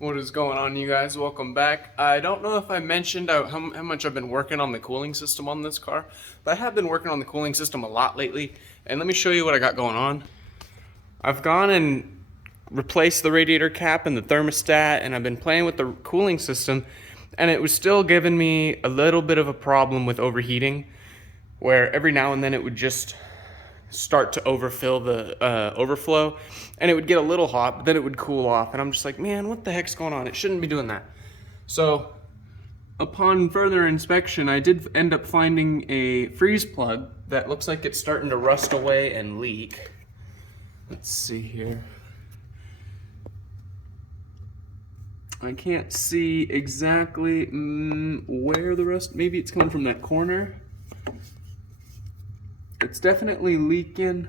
What is going on, you guys? Welcome back. I don't know if I mentioned how much I've been working on the cooling system on this car, but I have been working on the cooling system a lot lately, and let me show you what I got going on. I've gone and replaced the radiator cap and the thermostat, and I've been playing with the cooling system, and it was still giving me a little bit of a problem with overheating, where every now and then it would just start to overfill the overflow, and it would get a little hot, but then it would cool off, and I'm just like, man, what the heck's going on? It shouldn't be doing that. So upon further inspection, I did end up finding a freeze plug that looks like it's starting to rust away and leak. Let's see here. I can't see exactly where the rust, maybe it's coming from that corner. It's definitely leaking.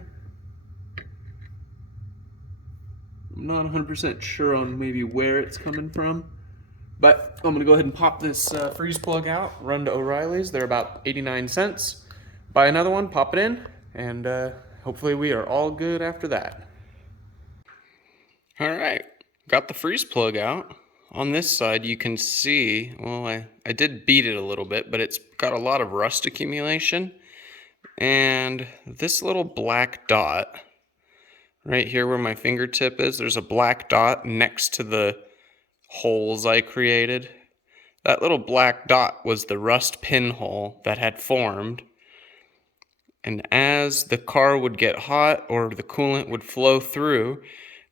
I'm not 100% sure on maybe where it's coming from, but I'm gonna go ahead and pop this freeze plug out, run to O'Reilly's. They're about 89 cents. Buy another one, pop it in, and hopefully we are all good after that. All right, got the freeze plug out. On this side, you can see, well, I did beat it a little bit, but it's got a lot of rust accumulation. And this little black dot right here where my fingertip is, there's a black dot next to the holes I created. That little black dot was the rust pinhole that had formed. And as the car would get hot or the coolant would flow through,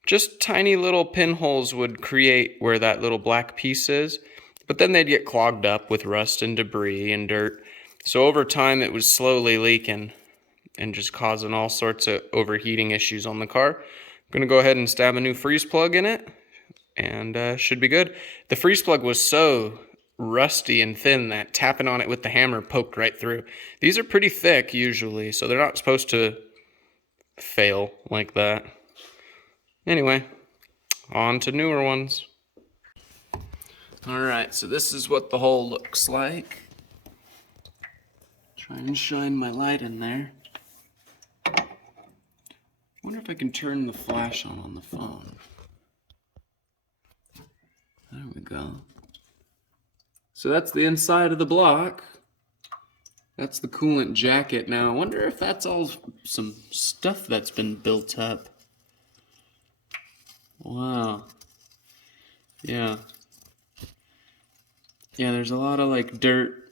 just tiny little pinholes would create where that little black piece is. But then they'd get clogged up with rust and debris and dirt. So over time, it was slowly leaking and just causing all sorts of overheating issues on the car. I'm gonna go ahead and stab a new freeze plug in it, and should be good. The freeze plug was so rusty and thin that tapping on it with the hammer poked right through. These are pretty thick usually, so they're not supposed to fail like that. Anyway, on to newer ones. All right, so this is what the hole looks like. Try and shine my light in there. Wonder if I can turn the flash on the phone. There we go. So that's the inside of the block. That's the coolant jacket. Now I wonder if that's all some stuff that's been built up. Wow. Yeah. Yeah, there's a lot of like dirt,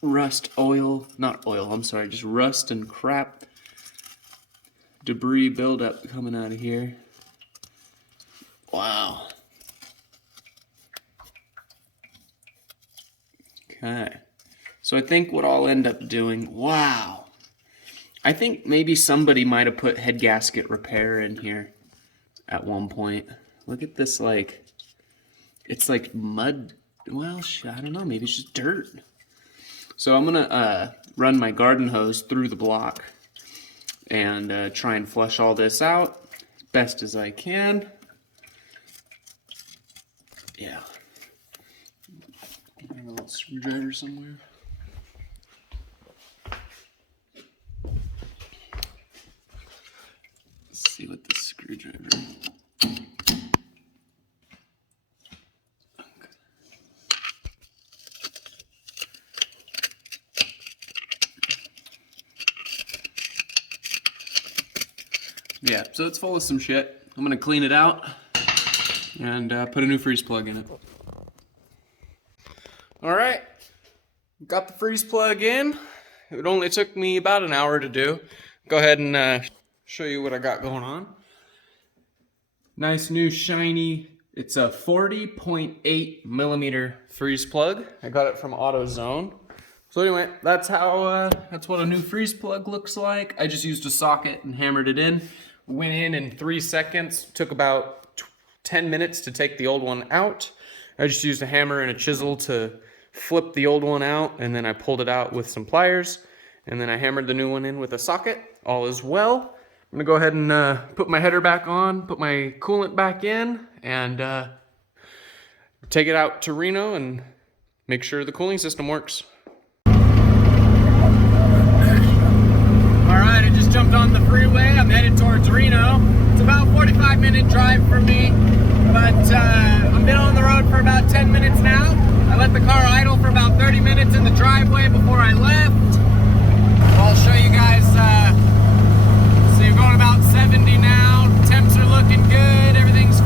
rust, just rust and crap, debris buildup coming out of here. Wow. Okay. So I think what I'll end up doing, wow. I think maybe somebody might have put head gasket repair in here at one point. Look at this, like, it's like mud. Well, I don't know, maybe it's just dirt. So I'm gonna run my garden hose through the block and try and flush all this out as best as I can. Yeah. I have a little screwdriver somewhere. Let's see what this screwdriver. Yeah, so it's full of some shit. I'm gonna clean it out and put a new freeze plug in it. All right, got the freeze plug in. It only took me about an hour to do. Go ahead and show you what I got going on. Nice new shiny, it's a 40.8 millimeter freeze plug. I got it from AutoZone. So anyway, that's what a new freeze plug looks like. I just used a socket and hammered it in. Went in 3 seconds. Took about 10 minutes to take the old one out. I just used a hammer and a chisel to flip the old one out, and then I pulled it out with some pliers, and then I hammered the new one in with a socket. All is well. I'm gonna go ahead and put my header back on, put my coolant back in, and take it out to Reno and make sure the cooling system works. Alright, I just jumped on the freeway. I'm headed towards Reno. It's about a 45-minute drive for me, but been on the road for about 10 minutes now. I let the car idle for about 30 minutes in the driveway before I left. I'll show you guys, so you're going about 70 now. Temps are looking good, everything's